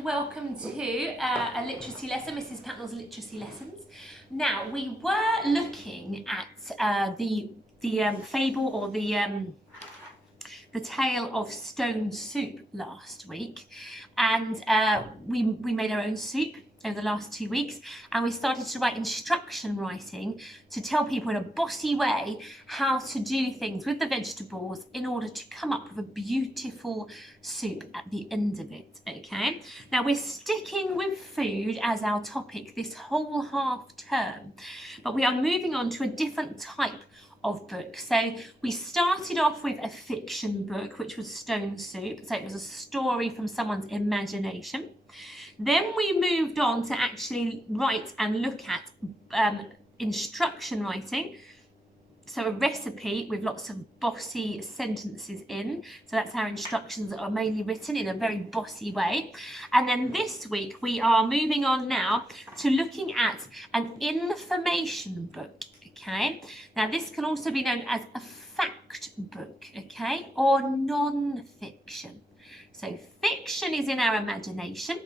and welcome to a literacy lesson, Mrs. Patnell's literacy lessons. Now, we were looking at the fable or the tale of stone soup last week, and we made our own soup over the last 2 weeks, and we started to write instruction writing to tell people in a bossy way how to do things with the vegetables in order to come up with a beautiful soup at the end of it. Okay, now we're sticking with food as our topic this whole half term, but we are moving on to a different type of book. So we started off with a fiction book, which was Stone Soup. So it was a story from someone's imagination. Then we moved on to actually write and look at instruction writing. So a recipe with lots of bossy sentences in. So that's our instructions that are mainly written in a very bossy way. And then this week we are moving on now to looking at an information book. Okay, now this can also be known as a fact book, okay, or non-fiction. So fiction is in our imagination.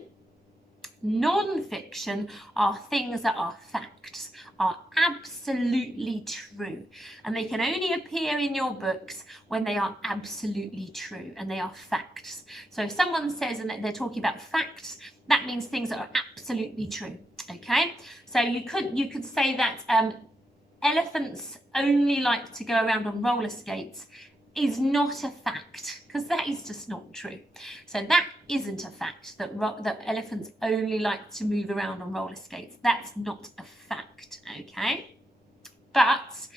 Non-fiction are things that are facts, are absolutely true, and they can only appear in your books when they are absolutely true and they are facts. So if someone says and they're talking about facts, that means things that are absolutely true. Okay, so you could say that elephants only like to go around on roller skates is not a fact, because that is just not true. So that isn't a fact, that elephants only like to move around on roller skates. That's not a fact, okay? But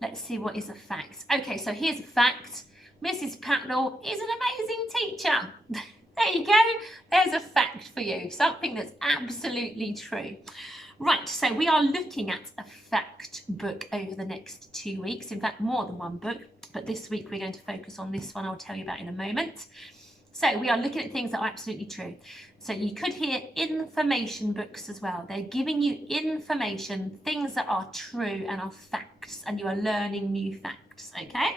let's see what is a fact. Okay, so here's a fact. Mrs. Patnell is an amazing teacher. There you go. There's a fact for you, something that's absolutely true. Right, so we are looking at a fact book over the next 2 weeks. In fact, more than one book, but this week we're going to focus on this one I'll tell you about in a moment. So we are looking at things that are absolutely true. So you could hear information books as well. They're giving you information, things that are true and are facts, and you are learning new facts, okay?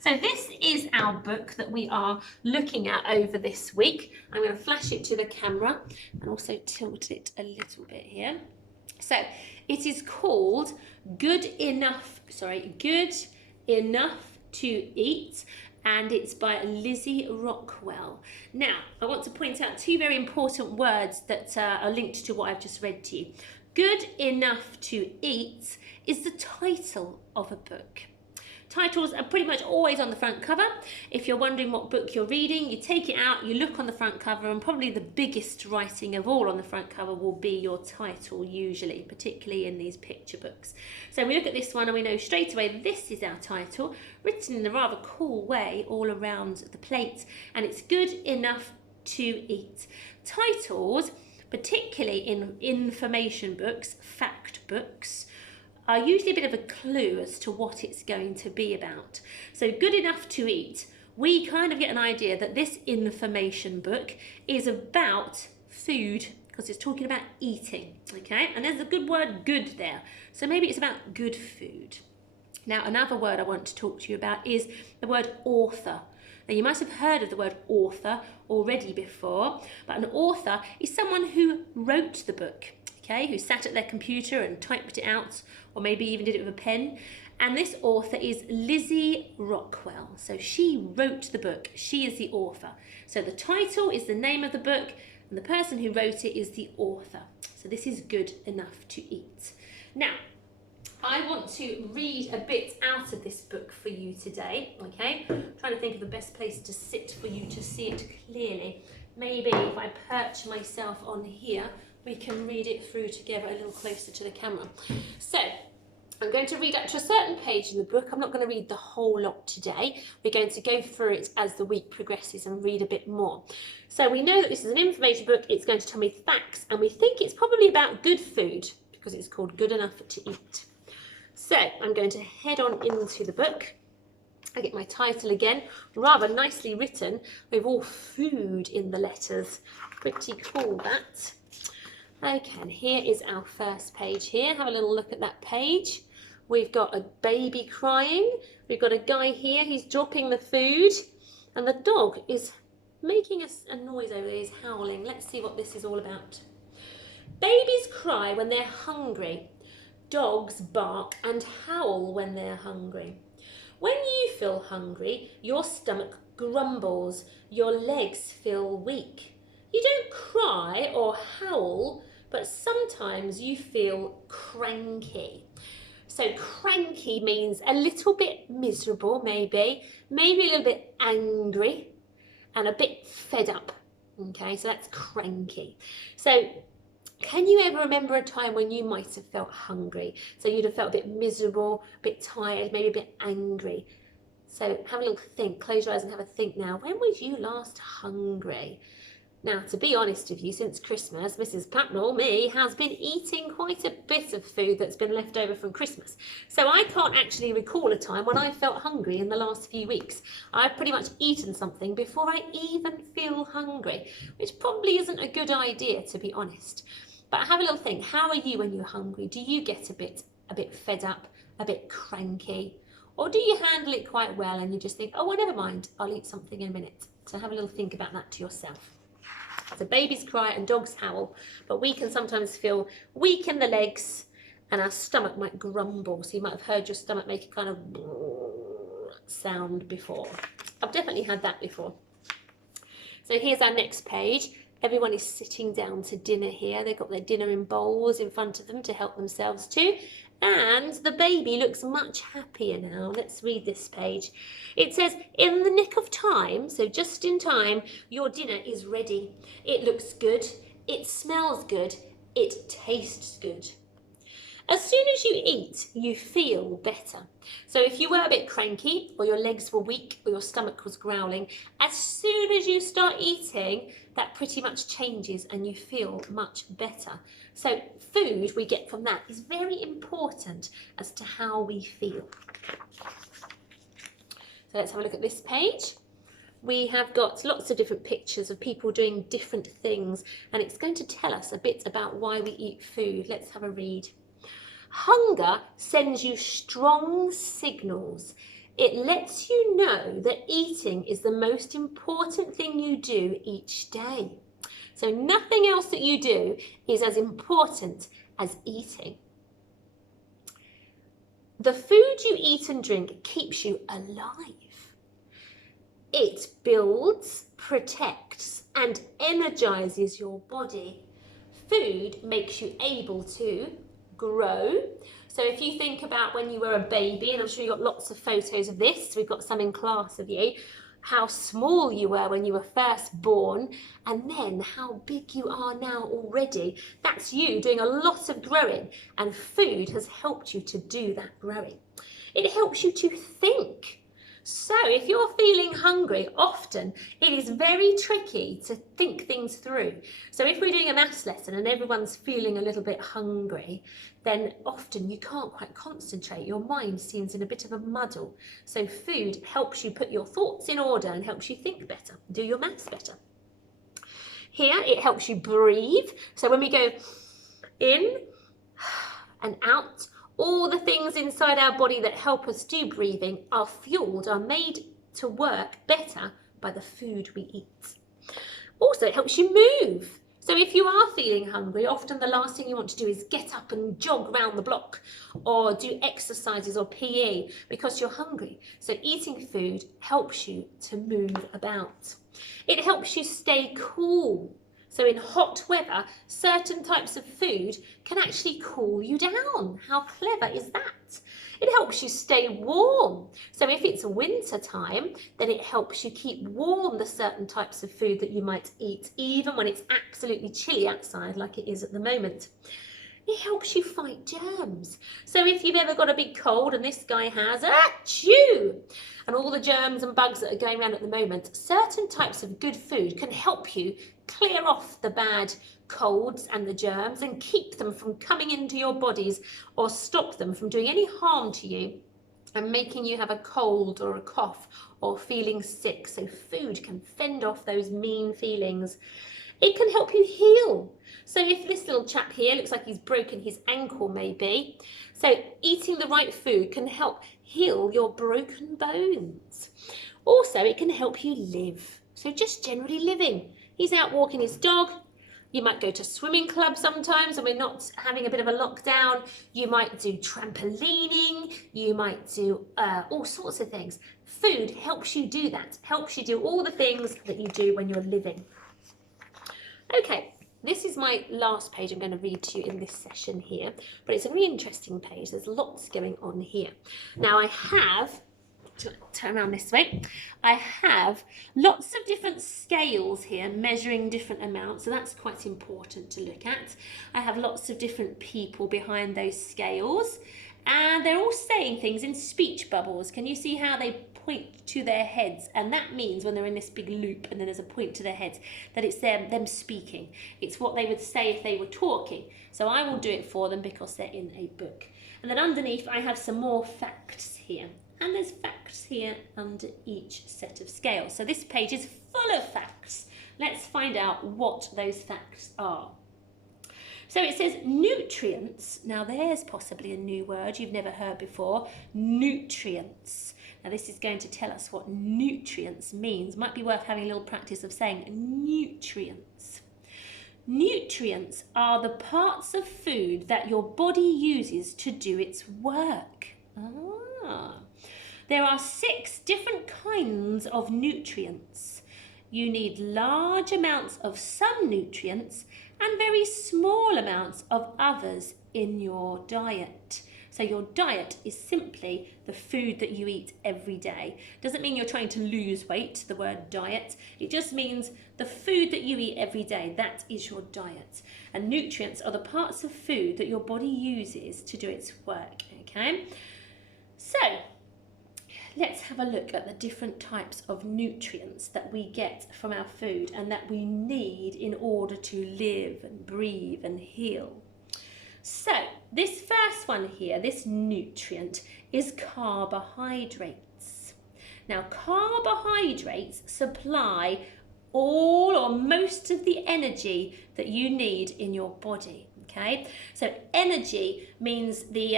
So this is our book that we are looking at over this week. I'm going to flash it to the camera and also tilt it a little bit here. So it is called Good Enough to Eat, and it's by Lizzie Rockwell. Now, I want to point out two very important words that are linked to what I've just read to you. Good Enough to Eat is the title of a book. Titles are pretty much always on the front cover. If you're wondering what book you're reading, you take it out, you look on the front cover, and probably the biggest writing of all on the front cover will be your title usually, particularly in these picture books. So we look at this one and we know straight away this is our title, written in a rather cool way all around the plate, and it's Good Enough to Eat. Titles, particularly in information books, fact books, are usually a bit of a clue as to what it's going to be about. So Good Enough to Eat, we kind of get an idea that this information book is about food, because it's talking about eating, okay? And there's a good word good there. So maybe it's about good food. Now, another word I want to talk to you about is the word author. Now, you might have heard of the word author already before, but an author is someone who wrote the book, okay, who sat at their computer and typed it out, or maybe even did it with a pen. And this author is Lizzie Rockwell. So she wrote the book. She is the author. So the title is the name of the book, and the person who wrote it is the author. So this is Good Enough to Eat. Now, I want to read a bit out of this book for you today, okay? I'm trying to think of the best place to sit for you to see it clearly. Maybe if I perch myself on here, we can read it through together a little closer to the camera. So I'm going to read up to a certain page in the book. I'm not going to read the whole lot today. We're going to go through it as the week progresses and read a bit more. So we know that this is an information book. It's going to tell me facts, and we think it's probably about good food because it's called Good Enough to Eat. So I'm going to head on into the book. I get my title again, rather nicely written with all food in the letters. Pretty cool, that. Okay, and here is our first page here. Have a little look at that page. We've got a baby crying. We've got a guy here, he's dropping the food. And the dog is making a noise over there. He's howling. Let's see what this is all about. Babies cry when they're hungry. Dogs bark and howl when they're hungry. When you feel hungry, your stomach grumbles, your legs feel weak. You don't cry or howl, but sometimes you feel cranky. So cranky means a little bit miserable, maybe a little bit angry and a bit fed up. Okay, so that's cranky. So can you ever remember a time when you might have felt hungry? So you'd have felt a bit miserable, a bit tired, maybe a bit angry. So have a little think, close your eyes and have a think now. When was you last hungry? Now, to be honest with you, since Christmas, Mrs. Patnell, me, has been eating quite a bit of food that's been left over from Christmas. So I can't actually recall a time when I felt hungry in the last few weeks. I've pretty much eaten something before I even feel hungry, which probably isn't a good idea, to be honest. But have a little think, how are you when you're hungry? Do you get a bit fed up, a bit cranky? Or do you handle it quite well and you just think, oh, well, never mind, I'll eat something in a minute? So have a little think about that to yourself. So babies cry and dogs howl, but we can sometimes feel weak in the legs and our stomach might grumble. So you might have heard your stomach make a kind of sound before. I've definitely had that before. So here's our next page. Everyone is sitting down to dinner here. They've got their dinner in bowls in front of them to help themselves too. And the baby looks much happier now. Let's read this page. It says, in the nick of time, so just in time, your dinner is ready. It looks good, it smells good, it tastes good. As soon as you eat, you feel better. So if you were a bit cranky, or your legs were weak, or your stomach was growling, as soon as you start eating, that pretty much changes and you feel much better. So food we get from that is very important as to how we feel. So let's have a look at this page. We have got lots of different pictures of people doing different things, and it's going to tell us a bit about why we eat food. Let's have a read. Hunger sends you strong signals. It lets you know that eating is the most important thing you do each day. So nothing else that you do is as important as eating. The food you eat and drink keeps you alive. It builds, protects, and energizes your body. Food makes you able to grow. So if you think about when you were a baby, and I'm sure you got lots of photos of this, we've got some in class of you, how small you were when you were first born, and then how big you are now already. That's you doing a lot of growing, and food has helped you to do that growing. It helps you to think. So if you're feeling hungry, often it is very tricky to think things through. So if we're doing a maths lesson and everyone's feeling a little bit hungry, then often you can't quite concentrate. Your mind seems in a bit of a muddle. So food helps you put your thoughts in order and helps you think better, do your maths better. Here it helps you breathe. So when we go in and out, all the things inside our body that help us do breathing are fueled, are made to work better by the food we eat. Also, it helps you move. So if you are feeling hungry, often the last thing you want to do is get up and jog around the block or do exercises or PE because you're hungry. So eating food helps you to move about. It helps you stay cool. So in hot weather, certain types of food can actually cool you down. How clever is that? It helps you stay warm. So if it's winter time, then it helps you keep warm the certain types of food that you might eat, even when it's absolutely chilly outside like it is at the moment. It helps you fight germs. So if you've ever got a big cold, and this guy has, achoo, and all the germs and bugs that are going around at the moment, certain types of good food can help you clear off the bad colds and the germs and keep them from coming into your bodies or stop them from doing any harm to you and making you have a cold or a cough or feeling sick. So food can fend off those mean feelings. It can help you heal. So if this little chap here looks like he's broken his ankle maybe, so eating the right food can help heal your broken bones. Also, it can help you live. So just generally living. He's out walking his dog. You might go to swimming club sometimes and we're not having a bit of a lockdown. You might do trampolining. You might do all sorts of things. Food helps you do that, helps you do all the things that you do when you're living. Okay, this is my last page I'm going to read to you in this session here, but it's a really interesting page. There's lots going on here. Now I have, turn around this way, I have lots of different scales here measuring different amounts, so that's quite important to look at. I have lots of different people behind those scales, and they're all saying things in speech bubbles. Can you see how they point to their heads? And that means when they're in this big loop and then there's a point to their heads, that it's them speaking. It's what they would say if they were talking. So I will do it for them because they're in a book. And then underneath I have some more facts here. And there's facts here under each set of scales. So this page is full of facts. Let's find out what those facts are. So it says nutrients. Now there's possibly a new word you've never heard before. Nutrients. Now this is going to tell us what nutrients means. Might be worth having a little practice of saying nutrients. Nutrients are the parts of food that your body uses to do its work. There are 6 different kinds of nutrients. You need large amounts of some nutrients and very small amounts of others in your diet. So your diet is simply the food that you eat every day. Doesn't mean you're trying to lose weight, the word diet. It just means the food that you eat every day, that is your diet. And nutrients are the parts of food that your body uses to do its work, okay? So, let's have a look at the different types of nutrients that we get from our food and that we need in order to live and breathe and heal. So, this first one here, this nutrient, is carbohydrates. Now, carbohydrates supply all or most of the energy that you need in your body. Okay, so energy means the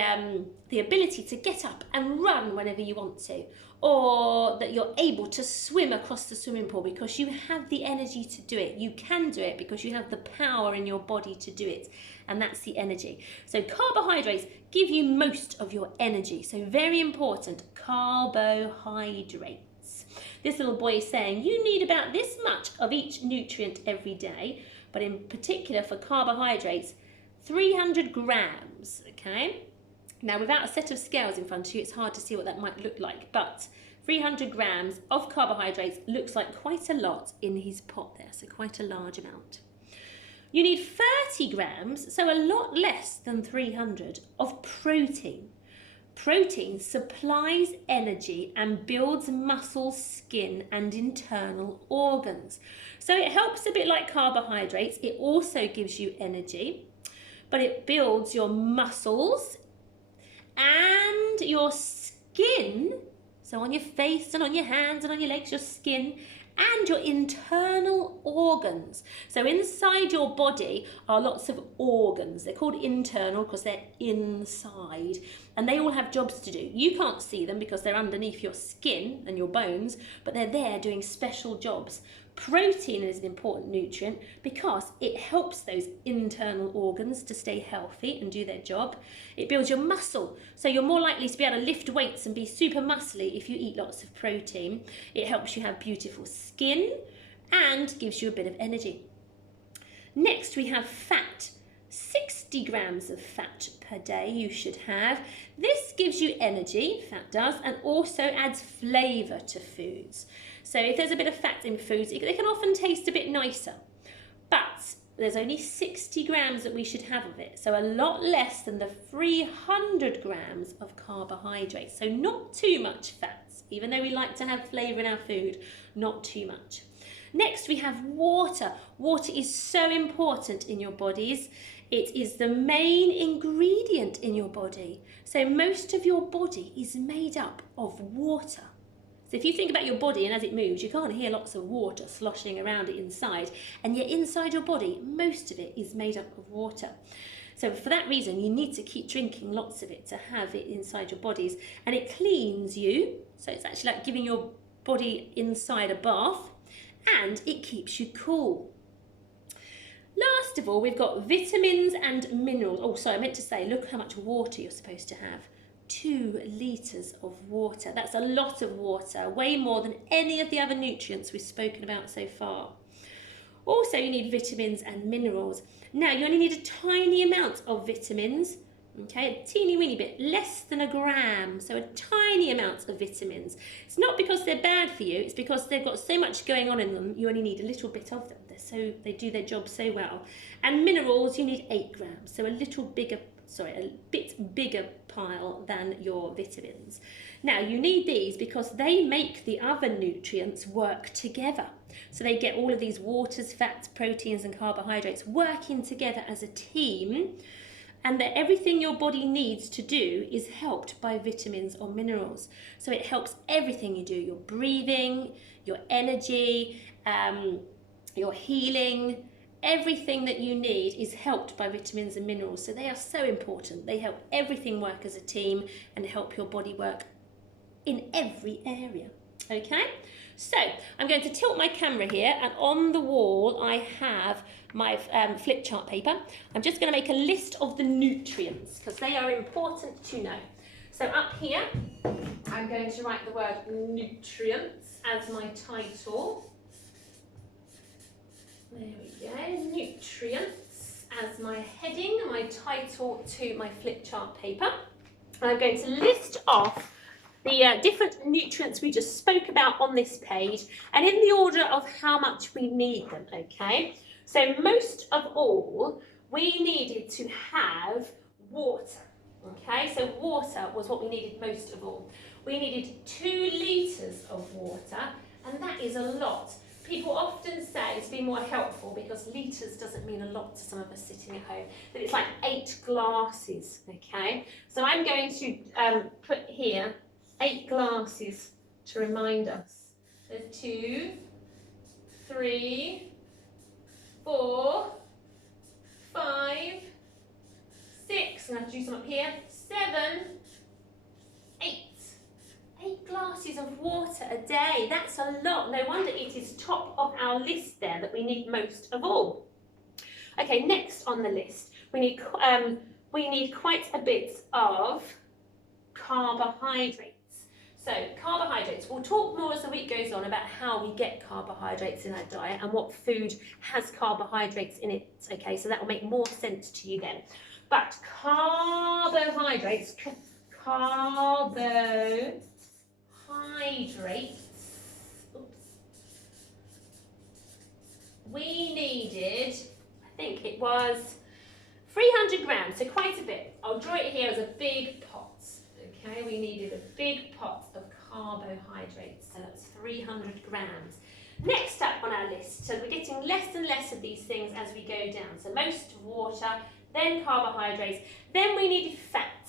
ability to get up and run whenever you want to, or that you're able to swim across the swimming pool because you have the energy to do it. You can do it because you have the power in your body to do it, and that's the energy. So carbohydrates give you most of your energy, so very important, carbohydrates. This little boy is saying you need about this much of each nutrient every day, but in particular for carbohydrates, 300 grams, okay? Now, without a set of scales in front of you, it's hard to see what that might look like, but 300 grams of carbohydrates looks like quite a lot in his pot there, so quite a large amount. You need 30 grams, so a lot less than 300, of protein. Protein supplies energy and builds muscle, skin, and internal organs. So it helps a bit like carbohydrates. It also gives you energy, but it builds your muscles and your skin, so on your face and on your hands and on your legs, your skin, and your internal organs. So inside your body are lots of organs. They're called internal because they're inside, and they all have jobs to do. You can't see them because they're underneath your skin and your bones, but they're there doing special jobs. Protein is an important nutrient because it helps those internal organs to stay healthy and do their job. It builds your muscle, so you're more likely to be able to lift weights and be super muscly if you eat lots of protein. It helps you have beautiful skin and gives you a bit of energy. Next we have fat. 60 grams of fat per day you should have. This gives you energy, fat does, and also adds flavour to foods. So if there's a bit of fat in foods, they can often taste a bit nicer. But there's only 60 grams that we should have of it, so a lot less than the 300 grams of carbohydrates. So not too much fats, even though we like to have flavour in our food, not too much. Next we have water. Water is so important in your bodies. It is the main ingredient in your body. So most of your body is made up of water. So if you think about your body and as it moves, you can't hear lots of water sloshing around it inside. And yet inside your body, most of it is made up of water. So for that reason, you need to keep drinking lots of it to have it inside your bodies. And it cleans you. So it's actually like giving your body inside a bath. and it keeps you cool. Last of all, we've got vitamins and minerals. Oh, sorry, I meant to say, look how much water you're supposed to have. 2 litres of water. That's a lot of water, way more than any of the other nutrients we've spoken about so far. Also, you need vitamins and minerals. Now, you only need a tiny amount of vitamins, okay, a teeny weeny bit, less than a gram, so a tiny amount of vitamins. It's not because they're bad for you, it's because they've got so much going on in them, you only need a little bit of them. They do their job so well. And minerals, you need 8 grams, so a bit bigger pile than your vitamins. Now, you need these because they make the other nutrients work together. So they get all of these waters, fats, proteins and carbohydrates working together as a team, and that everything your body needs to do is helped by vitamins or minerals. So it helps everything you do, your breathing, your energy, your healing. Everything that you need is helped by vitamins and minerals. So they are so important. They help everything work as a team and help your body work in every area. Okay, so I'm going to tilt my camera here, and on the wall I have my flip chart paper. I'm just going to make a list of the nutrients because they are important to know. So up here I'm going to write the word nutrients as my title. There we go, nutrients as my heading, my title to my flip chart paper. I'm going to list off the different nutrients we just spoke about on this page, and in the order of how much we need them, okay? So most of all, we needed to have water, okay? So water was what we needed most of all. We needed 2 litres of water, and that is a lot. People often say, to be more helpful, because litres doesn't mean a lot to some of us sitting at home, that it's like 8 glasses, okay? So I'm going to put here 8 glasses to remind us. There's 2, 3, 4, 5, 6, I'm going to have to do some up here, 7, 8. 8 glasses of water a day. That's a lot. No wonder it is top of our list there that we need most of all. Okay, next on the list, we need quite a bit of carbohydrates. So carbohydrates, we'll talk more as the week goes on about how we get carbohydrates in our diet and what food has carbohydrates in it, okay, so that will make more sense to you then. But carbohydrates, we needed, I think it was 300 grams, so quite a bit. I'll draw it here as a big pot. Okay, we needed a big pot of carbohydrates, so that's 300 grams. Next up on our list, so we're getting less and less of these things as we go down. So most water, then carbohydrates, then we needed fat.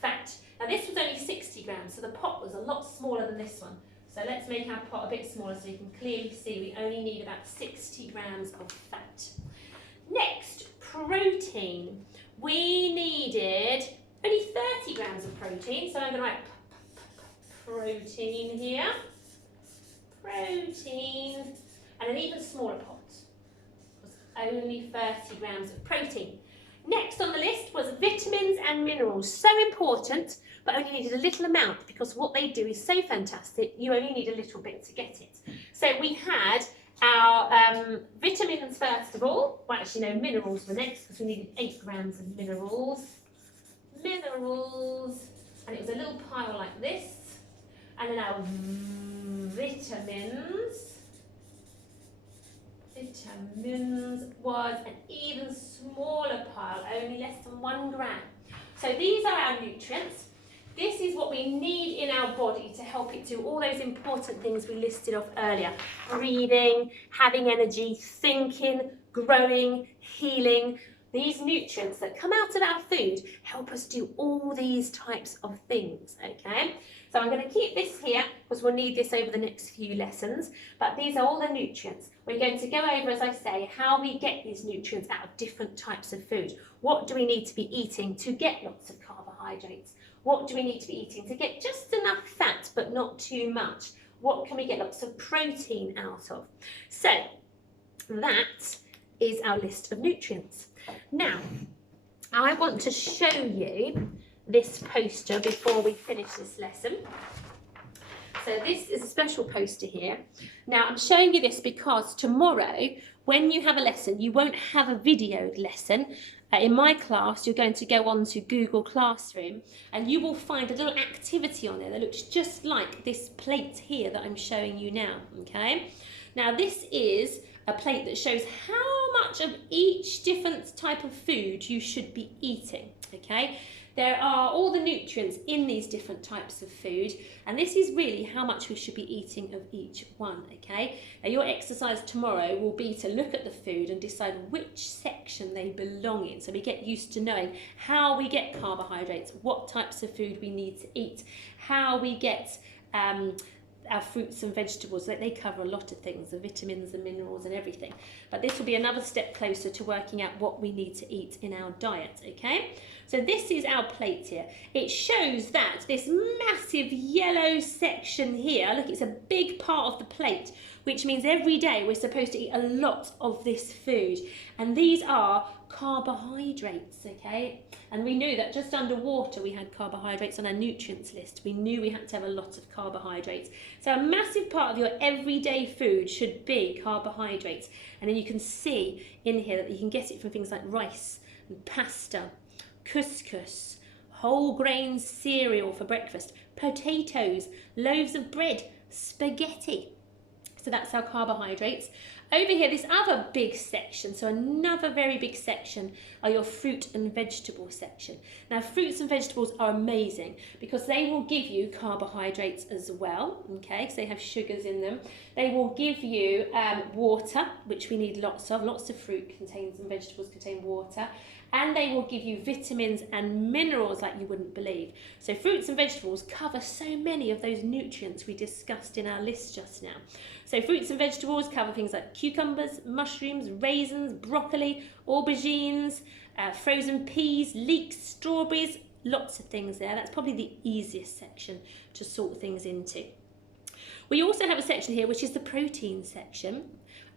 Fat. Now this was only 60 grams, so the pot was a lot smaller than this one. So let's make our pot a bit smaller so you can clearly see we only need about 60 grams of fat. Next, protein. We needed only 30 grams of protein, so I'm going to write protein here. Protein. And an even smaller pot. It was only 30 grams of protein. Next on the list was vitamins and minerals. So important, but only needed a little amount because what they do is so fantastic, you only need a little bit to get it. So we had our vitamins first of all. Well, actually, no, minerals were next because we needed 8 grams of minerals. Minerals, and it was a little pile like this. And then our vitamins. Vitamins was an even smaller pile, only less than 1 gram. So these are our nutrients. This is what we need in our body to help it do all those important things we listed off earlier. Breathing, having energy, thinking, growing, healing. These nutrients that come out of our food help us do all these types of things, okay? So I'm going to keep this here because we'll need this over the next few lessons, but these are all the nutrients. We're going to go over, as I say, how we get these nutrients out of different types of food. What do we need to be eating to get lots of carbohydrates? carbohydrates. What do we need to be eating to get just enough fat but not too much? What can we get lots of protein out of? So that is our list of nutrients. Now, I want to show you this poster before we finish this lesson. So this is a special poster here. Now I'm showing you this because tomorrow, when you have a lesson, you won't have a videoed lesson. In my class, you're going to go on to Google Classroom and you will find a little activity on there that looks just like this plate here that I'm showing you now, okay? Now this is a plate that shows how much of each different type of food you should be eating, okay? There are all the nutrients in these different types of food, and this is really how much we should be eating of each one, okay? Now your exercise tomorrow will be to look at the food and decide which section they belong in, so we get used to knowing how we get carbohydrates, what types of food we need to eat, how we get our fruits and vegetables. They cover a lot of things, the vitamins and minerals and everything. But this will be another step closer to working out what we need to eat in our diet, okay? So this is our plate here. It shows that this massive yellow section here, look, it's a big part of the plate, which means every day we're supposed to eat a lot of this food. And these are carbohydrates, okay? And we knew that just under water we had carbohydrates on our nutrients list. We knew we had to have a lot of carbohydrates. So a massive part of your everyday food should be carbohydrates. And then you can see in here that you can get it from things like rice and pasta, couscous, whole grain cereal for breakfast, potatoes, loaves of bread, spaghetti. So that's our carbohydrates. Over here, this other big section, so another very big section, are your fruit and vegetable section. Now, fruits and vegetables are amazing because they will give you carbohydrates as well, okay, so they have sugars in them. They will give you water, which we need lots of. Lots of fruit contains and vegetables contain water. And they will give you vitamins and minerals like you wouldn't believe. So fruits and vegetables cover so many of those nutrients we discussed in our list just now. So fruits and vegetables cover things like cucumbers, mushrooms, raisins, broccoli, aubergines, frozen peas, leeks, strawberries, lots of things there. That's probably the easiest section to sort things into. We also have a section here which is the protein section.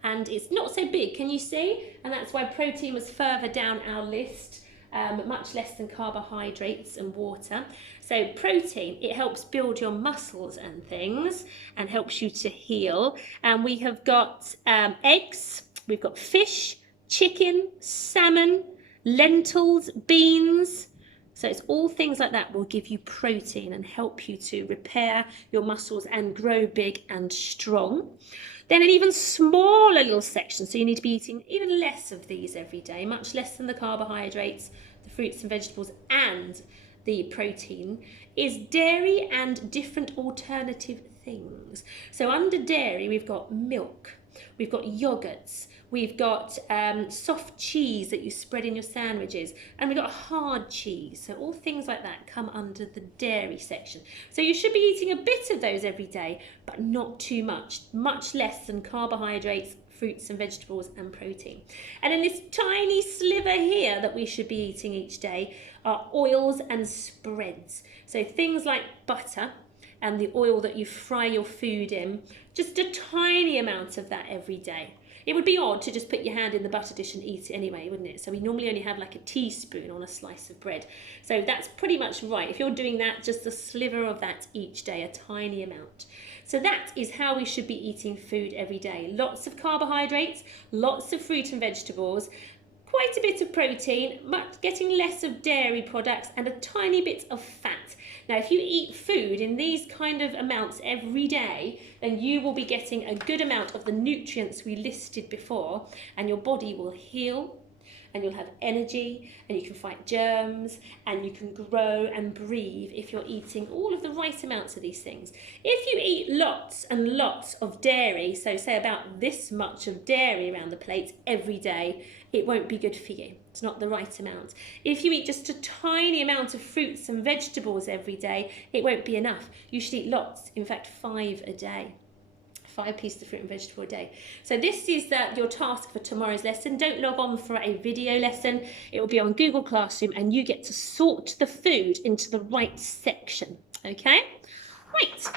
And it's not so big, can you see? And that's why protein was further down our list, much less than carbohydrates and water. So protein, it helps build your muscles and things and helps you to heal. And we have got eggs, we've got fish, chicken, salmon, lentils, beans. So it's all things like that will give you protein and help you to repair your muscles and grow big and strong. Then an even smaller little section, so you need to be eating even less of these every day, much less than the carbohydrates, the fruits and vegetables and the protein, is dairy and different alternative things. So under dairy we've got milk, we've got yogurts, we've got soft cheese that you spread in your sandwiches, and we've got hard cheese. So all things like that come under the dairy section. So you should be eating a bit of those every day, but not too much, much less than carbohydrates, fruits and vegetables and protein. And in this tiny sliver here that we should be eating each day are oils and spreads. So things like butter and the oil that you fry your food in, just a tiny amount of that every day. It would be odd to just put your hand in the butter dish and eat it anyway, wouldn't it? So we normally only have like a teaspoon on a slice of bread. So that's pretty much right. If you're doing that, just a sliver of that each day, a tiny amount. So that is how we should be eating food every day. Lots of carbohydrates, lots of fruit and vegetables, quite a bit of protein, but getting less of dairy products and a tiny bit of fat. Now, if you eat food in these kind of amounts every day, then you will be getting a good amount of the nutrients we listed before, and your body will heal, and you'll have energy, and you can fight germs, and you can grow and breathe if you're eating all of the right amounts of these things. If you eat lots and lots of dairy, so say about this much of dairy around the plate every day, it won't be good for you. It's not the right amount. If you eat just a tiny amount of fruits and vegetables every day, it won't be enough. You should eat lots, in fact 5 a day. 5 pieces of fruit and vegetable a day. So this is your task for tomorrow's lesson. Don't log on for a video lesson. It will be on Google Classroom, and you get to sort the food into the right section. Okay? Right,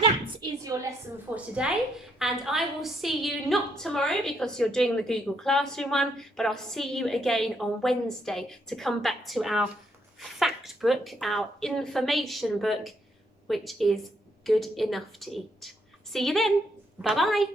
that is your lesson for today, and I will see you not tomorrow because you're doing the Google Classroom one, but I'll see you again on Wednesday to come back to our fact book, our information book, which is Good Enough to Eat. See you then. Bye-bye.